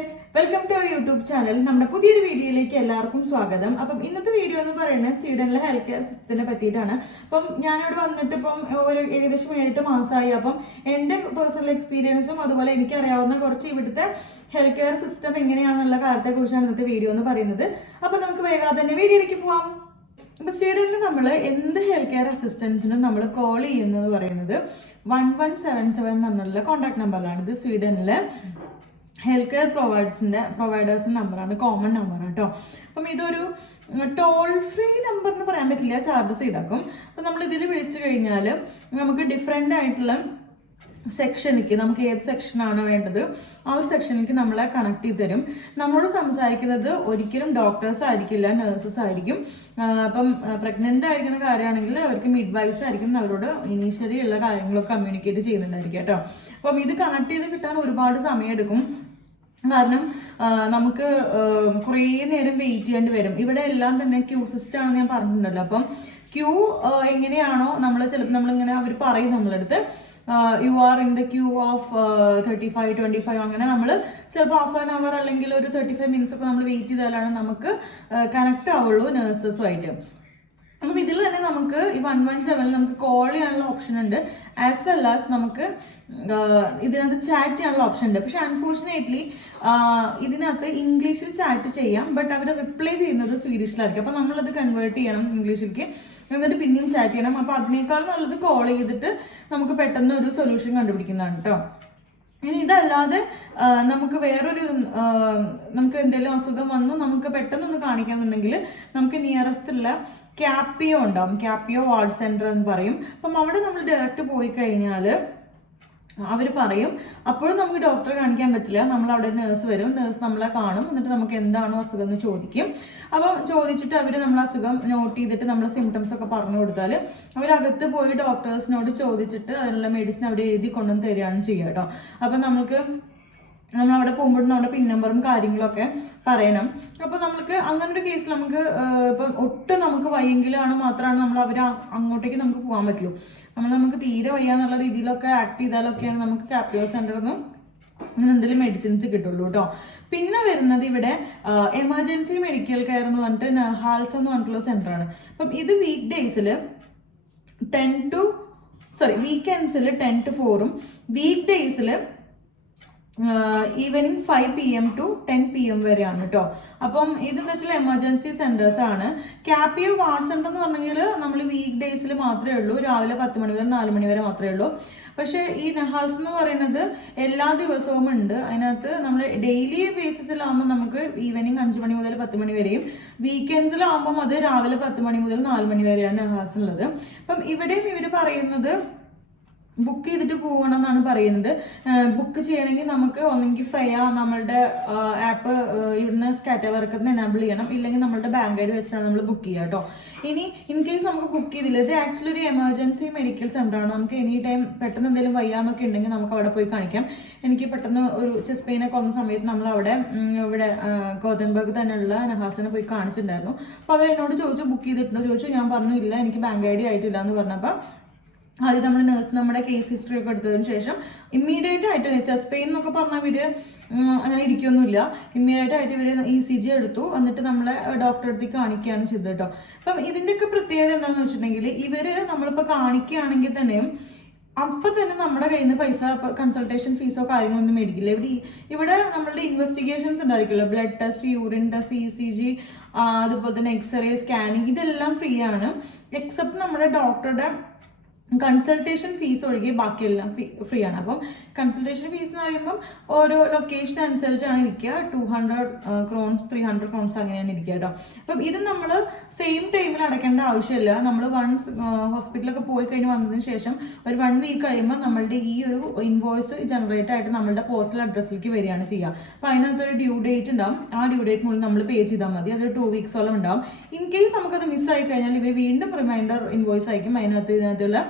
Friends, welcome to our YouTube channel. നമ്മുടെ പുതിയൊരു വീഡിയോയിലേക്ക് എല്ലാവർക്കും സ്വാഗതം. അപ്പം ഇന്നത്തെ വീഡിയോ എന്ന് പറയുന്നത് സ്വീഡനിലെ ഹെൽത്ത് കെയർ സിസ്റ്റത്തിനെ പറ്റിയിട്ടാണ്. അപ്പം ഞാനിവിടെ വന്നിട്ട് ഇപ്പം ഒരു ഏകദേശം 7-8 മാസമായി. അപ്പം എൻ്റെ പേഴ്സണൽ എക്സ്പീരിയൻസും അതുപോലെ എനിക്കറിയാവുന്ന കുറച്ച് ഇവിടുത്തെ ഹെൽത്ത് കെയർ സിസ്റ്റം എങ്ങനെയാണെന്നുള്ള കാര്യത്തെക്കുറിച്ചാണ് ഇന്നത്തെ വീഡിയോ എന്ന് പറയുന്നത്. അപ്പം നമുക്ക് വേഗം തന്നെ വീഡിയോയിലേക്ക് പോവാം. അപ്പോൾ സ്വീഡനിൽ നമ്മൾ എന്ത് ഹെൽത്ത് കെയർ അസിസ്റ്റൻസിനും നമ്മൾ കോൾ ചെയ്യുന്നത് പറയുന്നത് 1177 എന്നുള്ള കോൺടാക്ട് നമ്പറിലാണ്. ഇത് സ്വീഡനിലെ ഹെൽത്ത് കെയർ പ്രൊവൈഡേഴ്സിൻ്റെ നമ്പറാണ്, കോമൺ നമ്പറാണ് കേട്ടോ. അപ്പം ഇതൊരു ടോൾ ഫ്രീ നമ്പർ എന്ന് പറയാൻ പറ്റില്ല, ചാർജസ് ഈടാക്കും. അപ്പം നമ്മൾ ഇതിൽ വിളിച്ചു കഴിഞ്ഞാൽ നമുക്ക് ഡിഫറെൻ്റ് ആയിട്ടുള്ള സെക്ഷനിലേക്ക്, നമുക്ക് ഏത് സെക്ഷനാണ് വേണ്ടത് ആ ഒരു സെക്ഷനിലേക്ക് നമ്മളെ കണക്ട് ചെയ്ത് തരും. നമ്മളോട് സംസാരിക്കുന്നത് ഒരിക്കലും ഡോക്ടേഴ്സ് ആയിരിക്കില്ല, നഴ്സസ് ആയിരിക്കും. അപ്പം പ്രഗ്നൻ്റ് ആയിരിക്കുന്ന കാര്യമാണെങ്കിൽ അവർക്ക് മിഡ്വൈസ് ആയിരിക്കും അവരോട് ഇനീഷ്യലി ഉള്ള കാര്യങ്ങളൊക്കെ കമ്മ്യൂണിക്കേറ്റ് ചെയ്യുന്നുണ്ടായിരിക്കും കേട്ടോ. അപ്പം ഇത് കണക്ട് ചെയ്ത് കിട്ടാൻ ഒരുപാട് സമയമെടുക്കും. കാരണം നമുക്ക് കുറേ നേരം വെയിറ്റ് ചെയ്യേണ്ടി വരും. ഇവിടെ എല്ലാം തന്നെ ക്യൂ സിസ്റ്റം ആണെന്ന് ഞാൻ പറഞ്ഞിട്ടുണ്ടല്ലോ. അപ്പം ക്യൂ എങ്ങനെയാണോ ചിലപ്പോൾ നമ്മളിങ്ങനെ അവർ പറയും നമ്മളടുത്ത് you are in the queue of 35-25 അങ്ങനെ നമ്മൾ ചിലപ്പോൾ ഹാഫ് ആൻ അവർ അല്ലെങ്കിൽ ഒരു 35 മിനിറ്റ്സ് ഒക്കെ നമ്മൾ വെയിറ്റ് ചെയ്താലാണ് നമുക്ക് കണക്ട് ആവുള്ളൂ നഴ്സസുമായിട്ട്. അപ്പം ഇതിൽ തന്നെ നമുക്ക് ഈ 117 നമുക്ക് കോൾ ചെയ്യാനുള്ള ഓപ്ഷൻ ഉണ്ട്, ആസ് വെൽ ആസ് നമുക്ക് ഇതിനകത്ത് ചാറ്റ് ചെയ്യാനുള്ള ഓപ്ഷൻ ഉണ്ട്. പക്ഷെ അൺഫോർച്ചുനേറ്റ്ലി ഇതിനകത്ത് ഇംഗ്ലീഷിൽ ചാറ്റ് ചെയ്യാം, ബട്ട് അവർ റിപ്ലൈ ചെയ്യുന്നത് സ്വീഡിഷിലായിരിക്കും. അപ്പം നമ്മളത് കൺവേർട്ട് ചെയ്യണം ഇംഗ്ലീഷിലേക്ക്, എന്നിട്ട് പിന്നെയും ചാറ്റ് ചെയ്യണം. അപ്പോൾ അതിനേക്കാൾ നല്ലത് കോൾ ചെയ്തിട്ട് നമുക്ക് പെട്ടെന്ന് ഒരു സൊല്യൂഷൻ കണ്ടുപിടിക്കുന്നതാണ് കേട്ടോ. ഇനി ഇതല്ലാതെ നമുക്ക് വേറൊരു നമുക്ക് എന്തെങ്കിലും അസുഖം വന്നു നമുക്ക് പെട്ടെന്നൊന്ന് കാണിക്കണമെന്നുണ്ടെങ്കിൽ നമുക്ക് നിയറസ്റ്റ് ഉള്ള ക്യാപ്പിയോ ഉണ്ടാവും, ക്യാപ്പിയോ വാർഡ് സെൻറ്റർ എന്ന് പറയും. അപ്പം അവിടെ നമ്മൾ ഡയറക്റ്റ് പോയി കഴിഞ്ഞാൽ അവർ പറയും. അപ്പോഴും നമുക്ക് ഡോക്ടറെ കാണിക്കാൻ പറ്റില്ല, നമ്മളവിടെ നേഴ്സ് വരും, നേഴ്സ് നമ്മളെ കാണും, എന്നിട്ട് നമുക്ക് എന്താണോ അസുഖം എന്ന് ചോദിക്കും. അപ്പം ചോദിച്ചിട്ട് അവർ നമ്മളെ അസുഖം നോട്ട് ചെയ്തിട്ട് നമ്മളെ സിംറ്റംസ് ഒക്കെ പറഞ്ഞു കൊടുത്താൽ അവരകത്ത് പോയി ഡോക്ടേഴ്സിനോട് ചോദിച്ചിട്ട് അതിനുള്ള മെഡിസിൻ അവർ എഴുതി കൊണ്ടുവന്ന് തരികയാണ് ചെയ്യുക കേട്ടോ. അപ്പം നമ്മളവിടെ പോകുമ്പോഴും നമ്മുടെ പിൻ നമ്പറും കാര്യങ്ങളൊക്കെ പറയണം. അപ്പോൾ നമുക്ക് അങ്ങനെ ഒരു കേസിൽ നമുക്ക് ഇപ്പം ഒട്ടും നമുക്ക് വയ്യെങ്കിലാണ് മാത്രമാണ് നമ്മൾ അങ്ങോട്ടേക്ക് നമുക്ക് പോകാൻ പറ്റുള്ളൂ. നമുക്ക് തീരെ വയ്യാന്നുള്ള രീതിയിലൊക്കെ ആക്ട് ചെയ്താലൊക്കെയാണ് നമുക്ക് ക്യാപ്പിയോ സെൻ്ററിൽ നിന്ന് അങ്ങനെ എന്തെങ്കിലും മെഡിസിൻസ് കിട്ടുള്ളൂ കേട്ടോ. പിന്നെ വരുന്നത് ഇവിടെ എമർജൻസി മെഡിക്കൽ കെയർ എന്ന് പറഞ്ഞിട്ട് ഹാൽസ് എന്ന് പറഞ്ഞിട്ടുള്ള സെൻ്ററാണ്. അപ്പം ഇത് വീക്കെൻഡ്സിൽ 10 to 4 വീക്ക് ഡേയ്സിൽ ഈവനിങ് 5 PM to 10 PM വരെയാണ് കേട്ടോ. അപ്പം ഇതെന്താ വെച്ചാൽ എമർജൻസി സെൻറ്റേഴ്സ് ആണ്. ക്യാപ്പിയോ വാർഡ് സെൻ്റർ എന്ന് പറഞ്ഞെങ്കിൽ നമ്മൾ വീക്ക് ഡേയ്സിൽ മാത്രമേ ഉള്ളൂ, രാവിലെ 10 മണി മുതൽ 4 മണി വരെ മാത്രമേ ഉള്ളൂ. പക്ഷേ ഈ നെഹാൽസ് എന്ന് പറയുന്നത് എല്ലാ ദിവസവും ഉണ്ട്. അതിനകത്ത് നമ്മൾ ഡെയിലി ബേസിസിലാകുമ്പോൾ നമുക്ക് ഈവനിങ് 5 മണി മുതൽ 10 മണി വരെയും, വീക്കെൻഡ്സിലാകുമ്പം അത് രാവിലെ 10 മണി മുതൽ 4 മണി വരെയാണ് നെഹാൽസ് ഉള്ളത്. അപ്പം ഇവിടെയും ഇവർ പറയുന്നത് ബുക്ക് ചെയ്തിട്ട് പോകണം എന്നാണ് പറയുന്നത്. ബുക്ക് ചെയ്യണമെങ്കിൽ നമുക്ക് ഒന്നെങ്കിൽ ഫ്രയ നമ്മളുടെ ആപ്പ് ഇവിടുന്ന് സ്കാറ്റർ വർക്കറിന് എനാബിൾ ചെയ്യണം, ഇല്ലെങ്കിൽ നമ്മളുടെ ബാങ്ക് ഐഡി വെച്ചാണ് നമ്മൾ ബുക്ക് ചെയ്യുക കേട്ടോ. ഇനി ഇൻ കേസ് നമുക്ക് ബുക്ക് ചെയ്തില്ല, ഇത് ആക്ച്വലി ഒരു എമർജൻസി മെഡിക്കൽ സെൻ്ററാണ്. നമുക്ക് എനി ടൈം പെട്ടെന്ന് എന്തെങ്കിലും വയ്യാന്നൊക്കെ ഉണ്ടെങ്കിൽ നമുക്ക് അവിടെ പോയി കാണിക്കാം. എനിക്ക് പെട്ടെന്ന് ഒരു ചെസ്റ്റ് പെയിനൊക്കെ വന്ന സമയത്ത് നമ്മളവിടെ ഇവിടെ ഗോതൻബർഗ് തന്നെയുള്ള നെഹാസിനെ പോയി കാണിച്ചിട്ടുണ്ടായിരുന്നു. അപ്പോൾ അവർ എന്നോട് ചോദിച്ചു ബുക്ക് ചെയ്തിട്ടുണ്ടോ ചോദിച്ചു. ഞാൻ പറഞ്ഞു ഇല്ല, എനിക്ക് ബാങ്ക് ഐഡി ആയിട്ടില്ല എന്ന് പറഞ്ഞപ്പോൾ ആദ്യം നമ്മൾ നേഴ്സ് നമ്മുടെ കേസ് ഹിസ്റ്ററി ഒക്കെ എടുത്തതിന് ശേഷം ഇമ്മീഡിയറ്റ് ആയിട്ട് ചെസ്റ്റ് പെയിൻ എന്നൊക്കെ പറഞ്ഞാൽ ഇവർ അങ്ങനെ ഇരിക്കൊന്നുമില്ല, ഇമ്മീഡിയറ്റ് ആയിട്ട് ഇവർ ECG എടുത്തു, എന്നിട്ട് നമ്മളെ ഡോക്ടറെ അടുത്തേക്ക് കാണിക്കുകയാണ് ചെയ്തത് കേട്ടോ. അപ്പം ഇതിൻ്റെയൊക്കെ പ്രത്യേകത എന്താണെന്ന് വെച്ചിട്ടുണ്ടെങ്കിൽ നമ്മളിപ്പോൾ കാണിക്കുകയാണെങ്കിൽ തന്നെയും അപ്പം തന്നെ നമ്മുടെ കയ്യിൽ നിന്ന് പൈസ കൺസൾട്ടേഷൻ ഫീസോ കാര്യങ്ങളൊന്നും മേടിക്കില്ല. ഇവിടെ നമ്മളുടെ ഇൻവെസ്റ്റിഗേഷൻസ് ഉണ്ടായിരിക്കുമല്ലോ, blood test, urine test, ECG, അതുപോലെ തന്നെ എക്സ്റേ, സ്കാനിങ്, ഇതെല്ലാം ഫ്രീ ആണ്. എക്സെപ്റ്റ് നമ്മുടെ ഡോക്ടറുടെ കൺസൾട്ടേഷൻ ഫീസ് ഒഴികെ ബാക്കിയെല്ലാം ഫ്രീ ആണ്. അപ്പം കൺസൾട്ടേഷൻ ഫീസ് എന്ന് പറയുമ്പം ഓരോ ലൊക്കേഷൻ അനുസരിച്ചാണ് ഇരിക്കുക. 200 ക്രോൺസ് 300 ക്രോൺസ് അങ്ങനെയാണ് ഇരിക്കുക കേട്ടോ. അപ്പം ഇത് നമ്മൾ സെയിം ടൈമിൽ അടയ്ക്കേണ്ട ആവശ്യമില്ല. നമ്മൾ വൺസ് ഹോസ്പിറ്റലൊക്കെ പോയി കഴിഞ്ഞ് വന്നതിന് ശേഷം ഒരു 1 വീക്ക് കഴിയുമ്പോൾ നമ്മളുടെ ഈ ഒരു ഇൻവോയ്സ് ജനറേറ്റ് ആയിട്ട് നമ്മളുടെ പോസ്റ്റൽ അഡ്രസ്സിലേക്ക് വരികയാണ് ചെയ്യുക. അപ്പോൾ അതിനകത്തൊരു ഡ്യൂ ഡേറ്റ് ഉണ്ടാവും, ആ ഡ്യൂ ഡേറ്റിനുള്ളിൽ നമ്മൾ പേ ചെയ്താൽ മതി. അതൊരു 2 വീക്സോളം ഉണ്ടാവും. ഇൻ കേസ് നമുക്കത് മിസ്സായി കഴിഞ്ഞാൽ ഇവർ വീണ്ടും റിമൈൻഡർ ഇൻവോയ്സ് അയക്കും. ഇതിനകത്തുള്ള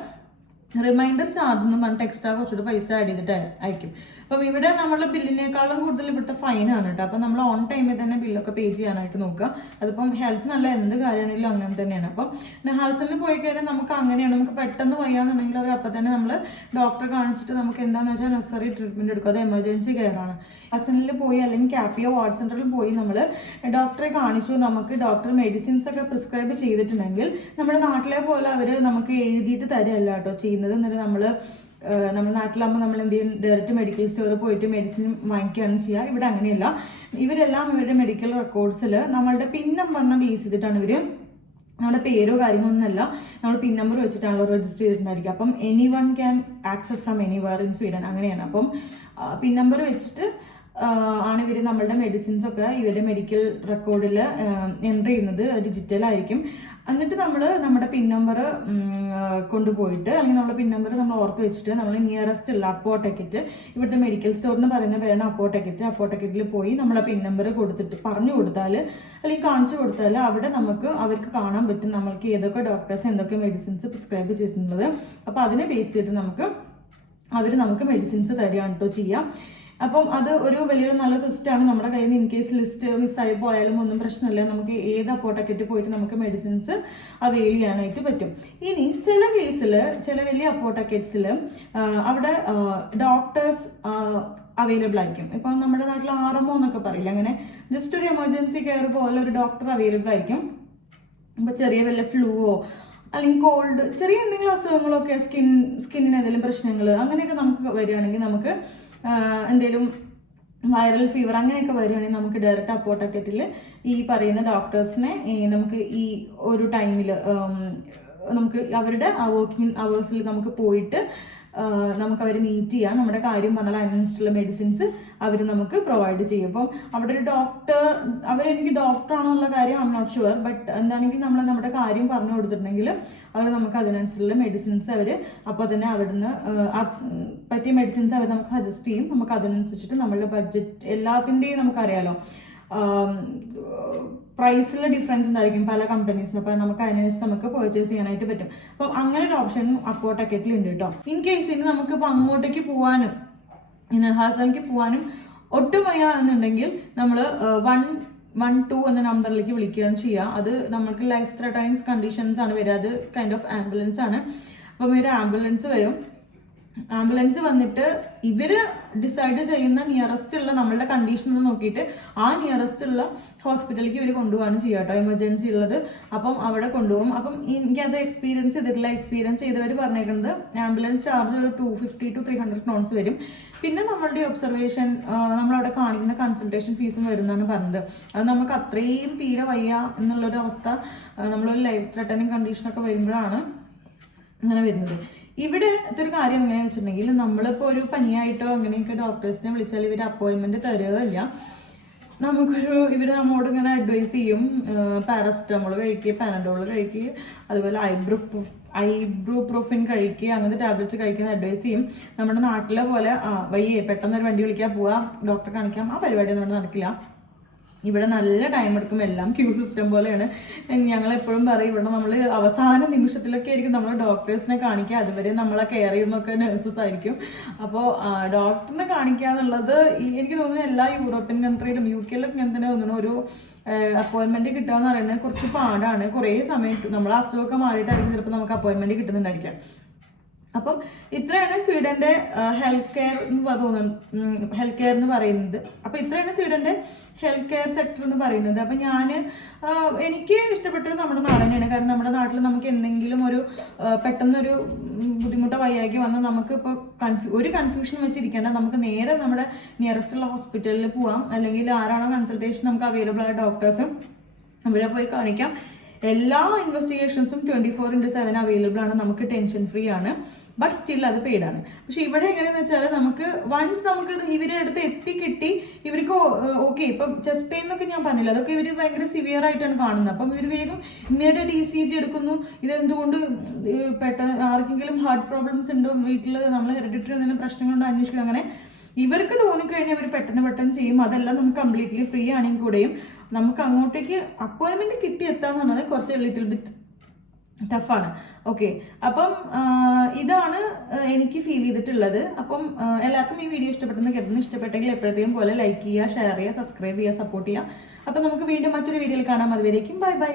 റിമൈൻഡർ ചാർജ് എന്ന് പറഞ്ഞിട്ട് എക്സ്ട്രാ കുറച്ചുകൂടി പൈസ ആഡ് ചെയ്തിട്ട് അയക്കും. അപ്പം ഇവിടെ നമ്മൾ ബില്ലിനേക്കാളും കൂടുതൽ ഇവിടുത്തെ ഫൈനാണ് കേട്ടോ. അപ്പം നമ്മൾ ഓൺ ടൈമിൽ തന്നെ ബില്ലൊക്കെ പേ ചെയ്യാനായിട്ട് നോക്കുക. അതിപ്പം ഹെൽത്ത് നല്ല എന്ത് കാര്യമാണെങ്കിലും അങ്ങനെ തന്നെയാണ്. അപ്പം നെഹാൽസലിന് പോയി കഴിഞ്ഞാൽ നമുക്ക് അങ്ങനെയാണ്, നമുക്ക് പെട്ടെന്ന് വയ്യാന്നുണ്ടെങ്കിൽ അവർ അപ്പം തന്നെ നമ്മൾ ഡോക്ടറെ കാണിച്ചിട്ട് നമുക്ക് എന്താണെന്ന് വെച്ചാൽ നെസസറി ട്രീറ്റ്മെൻറ്റ് എടുക്കും. അത് എമർജൻസി കെയർ ആണ്. ഹസനിൽ പോയി അല്ലെങ്കിൽ കാപ്പിയോ വാർഡ് സെൻറ്ററിൽ പോയി നമ്മൾ ഡോക്ടറെ കാണിച്ചു, നമുക്ക് ഡോക്ടർ മെഡിസിൻസ് ഒക്കെ പ്രിസ്ക്രൈബ് ചെയ്തിട്ടുണ്ടെങ്കിൽ നമ്മുടെ നാട്ടിലെ പോലെ അവർ നമുക്ക് എഴുതിയിട്ട് തരികയല്ല കേട്ടോ ചെയ്യുന്നത്. എന്നിട്ട് നമ്മുടെ നാട്ടിലാകുമ്പോൾ നമ്മൾ എന്ത് ചെയ്യും, ഡയറക്റ്റ് മെഡിക്കൽ സ്റ്റോറിൽ പോയിട്ട് മെഡിസിൻ വാങ്ങിക്കുകയാണ് ചെയ്യുക. ഇവിടെ അങ്ങനെയല്ല. ഇവരെല്ലാം ഇവരുടെ മെഡിക്കൽ റെക്കോർഡ്സിൽ നമ്മളുടെ പിൻ നമ്പറിനെ ബേസ് ചെയ്തിട്ടാണ് ഇവർ, നമ്മുടെ പേരോ കാര്യങ്ങളൊന്നുമല്ല, നമ്മൾ പിൻ നമ്പർ വെച്ചിട്ടാണല്ലോ രജിസ്റ്റർ ചെയ്തിട്ടുണ്ടായിരിക്കുക. അപ്പം one can access from anywhere in Sweden അങ്ങനെയാണ്. അപ്പം പിൻ നമ്പർ വെച്ചിട്ട് ആണ് ഇവർ നമ്മളുടെ മെഡിസിൻസ് ഒക്കെ ഇവരുടെ മെഡിക്കൽ റെക്കോർഡിൽ എൻ്റർ ചെയ്യുന്നത്. ഡിജിറ്റലായിരിക്കും. എന്നിട്ട് നമ്മൾ നമ്മുടെ പിൻ നമ്പർ കൊണ്ടുപോയിട്ട്, അല്ലെങ്കിൽ നമ്മുടെ പിൻ നമ്പർ നമ്മൾ ഓർത്ത് വെച്ചിട്ട് നമ്മൾ നിയറസ്റ്റ് ഉള്ള അപ്പോടെക്കറ്റ്, ഇവിടുത്തെ മെഡിക്കൽ സ്റ്റോറിന് പറയുന്ന പേരാണ് അപ്പോടെക്കറ്റിൽ പോയി നമ്മളെ പിൻ നമ്പർ കൊടുത്തിട്ട് പറഞ്ഞു കൊടുത്താൽ അല്ലെങ്കിൽ കാണിച്ചു കൊടുത്താൽ അവിടെ അവർക്ക് കാണാൻ പറ്റും നമ്മൾക്ക് ഏതൊക്കെ ഡോക്ടേഴ്സ് എന്തൊക്കെ മെഡിസിൻസ് പ്രിസ്ക്രൈബ് ചെയ്തിട്ടുള്ളത്. അപ്പോൾ അതിനെ ബേസ് ചെയ്തിട്ട് അവർ നമുക്ക് മെഡിസിൻസ് തരികയാണ് കേട്ടോ ചെയ്യാം. അപ്പം അത് ഒരു വലിയൊരു നല്ല സിസ്റ്റമാണ്. നമ്മുടെ കയ്യിൽ നിന്ന് ഇൻ കേസ് ലിസ്റ്റ് മിസ്സായി പോയാലും ഒന്നും പ്രശ്നമില്ല. നമുക്ക് ഏത് അപ്പോടെക്കറ്റ് പോയിട്ട് നമുക്ക് മെഡിസിൻസ് അവെയിൽ ചെയ്യാനായിട്ട് പറ്റും. ഇനി ചില കേസിൽ, ചില വലിയ അപ്പോടെക്കറ്റ്സിൽ അവിടെ ഡോക്ടേഴ്സ് അവൈലബിൾ ആയിരിക്കും. ഇപ്പം നമ്മുടെ നാട്ടിൽ RMO എന്നൊക്കെ പറയില്ല, അങ്ങനെ ജസ്റ്റ് ഒരു എമർജൻസി കെയർ പോലെ ഒരു ഡോക്ടർ അവൈലബിൾ ആയിരിക്കും. ഇപ്പം ചെറിയ വല്ല ഫ്ലൂവോ അല്ലെങ്കിൽ കോൾഡ്, ചെറിയ എന്തെങ്കിലും അസുഖങ്ങളൊക്കെ, സ്കിന്നിന് എന്തെങ്കിലും പ്രശ്നങ്ങൾ അങ്ങനെയൊക്കെ നമുക്ക് വരികയാണെങ്കിൽ, നമുക്ക് എന്തെങ്കിലും വൈറൽ ഫീവർ അങ്ങനെയൊക്കെ വരികയാണെങ്കിൽ നമുക്ക് ഡയറക്റ്റ് അപ്പോടെക്കറ്റിൽ ഈ പറയുന്ന ഡോക്ടേഴ്സിനെ നമുക്ക് ഈ ഒരു ടൈമിൽ നമുക്ക് അവരുടെ വർക്കിംഗ് അവേഴ്സിൽ നമുക്ക് പോയിട്ട് നമുക്ക് അവർ മീറ്റ് ചെയ്യാം. നമ്മുടെ കാര്യം പറഞ്ഞാൽ അതിനനുസരിച്ചുള്ള മെഡിസിൻസ് അവർ നമുക്ക് പ്രൊവൈഡ് ചെയ്യും. അപ്പം അവിടെ ഒരു ഡോക്ടർ, അവരെനിക്ക് ഡോക്ടറാണെന്നുള്ള കാര്യം I am not sure, but എന്താണെങ്കിൽ നമ്മൾ നമ്മുടെ കാര്യം പറഞ്ഞു കൊടുത്തിട്ടുണ്ടെങ്കിൽ അവർ നമുക്ക് അതിനനുസരിച്ചുള്ള മെഡിസിൻസ് അവർ അപ്പോൾ തന്നെ അവിടുന്ന് പറ്റിയ മെഡിസിൻസ് അവർ നമുക്ക് സജസ്റ്റ് ചെയ്യും. നമുക്ക് അതിനനുസരിച്ചിട്ട് നമ്മളുടെ ബഡ്ജറ്റ് എല്ലാത്തിൻ്റെയും നമുക്കറിയാലോ പ്രൈസിൽ ഡിഫറൻസ് ഉണ്ടായിരിക്കും പല കമ്പനീസിന്. അപ്പോൾ നമുക്ക് അതിനനുസരിച്ച് നമുക്ക് പർച്ചേസ് ചെയ്യാനായിട്ട് പറ്റും. അപ്പം അങ്ങനെ ഒരു ഓപ്ഷൻ അപ്പോടെക്കറ്റിൽ ഉണ്ട് കേട്ടോ. ഇൻ കേസ് ഇനി നമുക്കിപ്പോൾ അങ്ങോട്ടേക്ക് പോകാനും ഹാസനിലേക്ക് പോകാനും ഒട്ടും വയ്യ എന്നുണ്ടെങ്കിൽ നമ്മൾ 112 എന്ന നമ്പറിലേക്ക് വിളിക്കുകയാണ് ചെയ്യുക. അത് നമുക്ക് ലൈഫ് ത്രെട്ടനിങ് കണ്ടീഷൻസ് ആണ് വരിക. അത് കൈൻഡ് ഓഫ് ആംബുലൻസ് ആണ്. അപ്പം ഒരു ആംബുലൻസ് വരും. ആംബുലൻസ് വന്നിട്ട് ഇവർ ഡിസൈഡ് ചെയ്യുന്ന നിയറസ്റ്റ് ഉള്ള നമ്മളുടെ കണ്ടീഷൻ നോക്കിയിട്ട് ആ നിയറസ്റ്റ് ഉള്ള ഹോസ്പിറ്റലിലേക്ക് ഇവർ കൊണ്ടുപോകാണ് ചെയ്യുക കേട്ടോ, എമർജൻസി ഉള്ളത്. അപ്പം അവിടെ കൊണ്ടുപോകും. അപ്പം എനിക്കത് എക്സ്പീരിയൻസ് ചെയ്തവർ പറഞ്ഞേക്കുന്നത് ആംബുലൻസ് ചാർജ് ഒരു 250 to 300 ക്രോൺസ് വരും. പിന്നെ നമ്മളുടെ ഒബ്സർവേഷൻ, നമ്മളവിടെ കാണിക്കുന്ന കൺസൾട്ടേഷൻ ഫീസും വരുന്നതാണ് പറഞ്ഞത്. അത് നമുക്ക് അത്രയും തീരെ വയ്യ എന്നുള്ളൊരു അവസ്ഥ, നമ്മളൊരു ലൈഫ് ത്രെട്ടനിങ് കണ്ടീഷനൊക്കെ വരുമ്പോഴാണ് അങ്ങനെ വരുന്നത്. ഇവിടെ ഇതൊരു കാര്യം എങ്ങനെയാണെന്ന് വെച്ചിട്ടുണ്ടെങ്കിൽ, നമ്മളിപ്പോൾ ഒരു പനിയായിട്ടോ അങ്ങനെയൊക്കെ ഡോക്ടേഴ്സിനെ വിളിച്ചാൽ ഇവർ അപ്പോയിൻമെൻറ്റ് തരുകയില്ല. ഇവർ നമ്മോട് ഇങ്ങനെ അഡ്വൈസ് ചെയ്യും, പാരസെറ്റമോൾ കഴിക്കുക, പാനഡോൾ കഴിക്കുക, അതുപോലെ ഐബ്രൂപ്രോഫിൻ കഴിക്കുക, അങ്ങനത്തെ ടാബ്ലറ്റ്സ് കഴിക്കുന്ന അഡ്വൈസ് ചെയ്യും. നമ്മുടെ നാട്ടിലെ പോലെ വയ്യേ പെട്ടെന്നൊരു വണ്ടി വിളിക്കാൻ പോവുക, ഡോക്ടറെ കാണിക്കാം, ആ പരിപാടി നമ്മുടെ നടക്കില്ല. ഇവിടെ നല്ല ടൈം എടുക്കും. എല്ലാം ക്യൂ സിസ്റ്റം പോലെയാണ്. ഞങ്ങളെപ്പോഴും പറയും, ഇവിടെ നമ്മൾ അവസാന നിമിഷത്തിലൊക്കെ ആയിരിക്കും നമ്മൾ ഡോക്ടേഴ്സിനെ കാണിക്കുക. അതുവരെ നമ്മളെ കെയർ ചെയ്യുന്നൊക്കെ നഴ്സസ് ആയിരിക്കും. അപ്പോൾ ഡോക്ടറിനെ കാണിക്കുക എന്നുള്ളത് എനിക്ക് തോന്നുന്നു എല്ലാ യൂറോപ്യൻ കൺട്രിയിലും UK യിലൊക്കെ ഇങ്ങനെ തന്നെ തോന്നുന്നു. ഒരു അപ്പോയിൻമെൻറ്റ് കിട്ടുക എന്ന് പറയുന്നത് കുറച്ച് പാടാണ്. കുറേ സമയം നമ്മൾ അസുഖമൊക്കെ മാറിയിട്ടായിരിക്കും ചിലപ്പോൾ നമുക്ക് അപ്പോയിൻമെൻറ്റ് കിട്ടുന്നുണ്ടായിരിക്കാം. അപ്പം ഇത്രയാണ് സ്വീഡൻ്റെ ഹെൽത്ത് കെയർ എന്ന് പറയുന്നത്. അപ്പോൾ ഇത്രയാണ് സ്വീഡൻ്റെ ഹെൽത്ത് കെയർ സെക്ടർ എന്ന് പറയുന്നത്. അപ്പം എനിക്ക് ഇഷ്ടപ്പെട്ടത് നമ്മുടെ നാട് തന്നെയാണ്. കാരണം നമ്മുടെ നാട്ടിൽ നമുക്ക് എന്തെങ്കിലും ഒരു പെട്ടെന്നൊരു ബുദ്ധിമുട്ടോ വയ്യാക്കി വന്നാൽ നമുക്ക് ഇപ്പോൾ ഒരു കൺഫ്യൂഷൻ വെച്ചിരിക്കേണ്ട, നമുക്ക് നേരെ നമ്മുടെ നിയറസ്റ്റുള്ള ഹോസ്പിറ്റലിൽ പോവാം. അല്ലെങ്കിൽ ആരാണോ കൺസൾട്ടേഷൻ നമുക്ക് അവൈലബിൾ ആയ ഡോക്ടേഴ്സ് അവരെ പോയി കാണിക്കാം. എല്ലാ ഇൻവെസ്റ്റിഗേഷൻസും 24/7 അവൈലബിൾ ആണ്. നമുക്ക് ടെൻഷൻ ഫ്രീ ആണ്. ബട്ട് സ്റ്റിൽ അത് പെയ്ഡാണ്. പക്ഷെ ഇവിടെ എങ്ങനെയാണെന്ന് വെച്ചാൽ നമുക്ക് വൺസ് നമുക്ക് ഇവരുടെ അടുത്ത് എത്തിക്കിട്ടി ഇവർക്ക് ഓക്കെ. ഇപ്പം ചെസ്റ്റ് പെയിൻ എന്നൊക്കെ ഞാൻ പറഞ്ഞില്ല, അതൊക്കെ ഇവർ ഭയങ്കര സിവിയർ ആയിട്ടാണ് കാണുന്നത്. അപ്പം ഇവർ വേഗം ഇമ്മീഡിയറ്റ് ECG എടുക്കുന്നു. ഇതെന്തുകൊണ്ട് പെട്ടെന്ന് ആർക്കെങ്കിലും ഹാർട്ട് പ്രോബ്ലംസ് ഉണ്ടോ വീട്ടിൽ, നമ്മൾ ഹെറിഡിറ്ററി എന്തെങ്കിലും പ്രശ്നങ്ങളുണ്ടോ അന്വേഷിക്കും. അങ്ങനെ ഇവർക്ക് തോന്നിക്കഴിഞ്ഞാൽ ഇവർ പെട്ടെന്ന് ചെയ്യും. അതെല്ലാം നമുക്ക് കംപ്ലീറ്റ്ലി ഫ്രീ ആണെങ്കിൽ കൂടെയും നമുക്ക് അങ്ങോട്ടേക്ക് അപ്പോയിൻമെൻറ്റ് കിട്ടി എത്താന്ന് പറഞ്ഞാൽ കുറച്ച് ലിറ്റിൽ ബിറ്റ് ടഫാണ്. ഓക്കെ, അപ്പം ഇതാണ് എനിക്ക് ഫീൽ ചെയ്തിട്ടുള്ളത്. അപ്പം എല്ലാവർക്കും ഈ വീഡിയോ ഇഷ്ടപ്പെട്ടെന്ന് കരുതുന്നു. ഇഷ്ടപ്പെട്ടെങ്കിൽ എപ്പോഴത്തേക്കും പോലെ ലൈക്ക് ചെയ്യുക, ഷെയർ ചെയ്യുക, സബ്സ്ക്രൈബ് ചെയ്യുക, സപ്പോർട്ട് ചെയ്യുക. അപ്പം നമുക്ക് വീണ്ടും മറ്റൊരു വീഡിയോയിൽ കാണാം. അതുവരേക്കും ബൈ ബൈ.